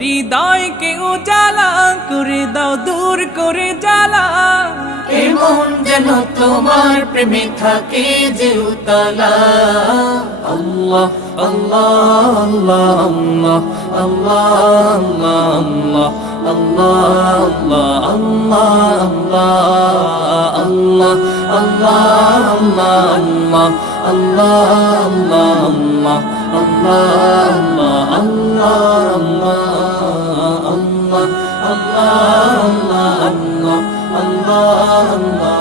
হৃদয়কে উজালা করে দাও, দূর করে জ্বালা। এমন যেন তোমার প্রেমে থাকে যে উতলা। আল্লাহ আল্লাহ আল্লাহ আল্লাহ আল্লাহ আল্লাহ আল্লাহ আল্লাহ আল্লাহ আল্লাহ আল্লাহ আল্লাহ আল্লাহ আল্লাহ আল্লাহ আল্লাহ আল্লাহ আল্লাহ আল্লাহ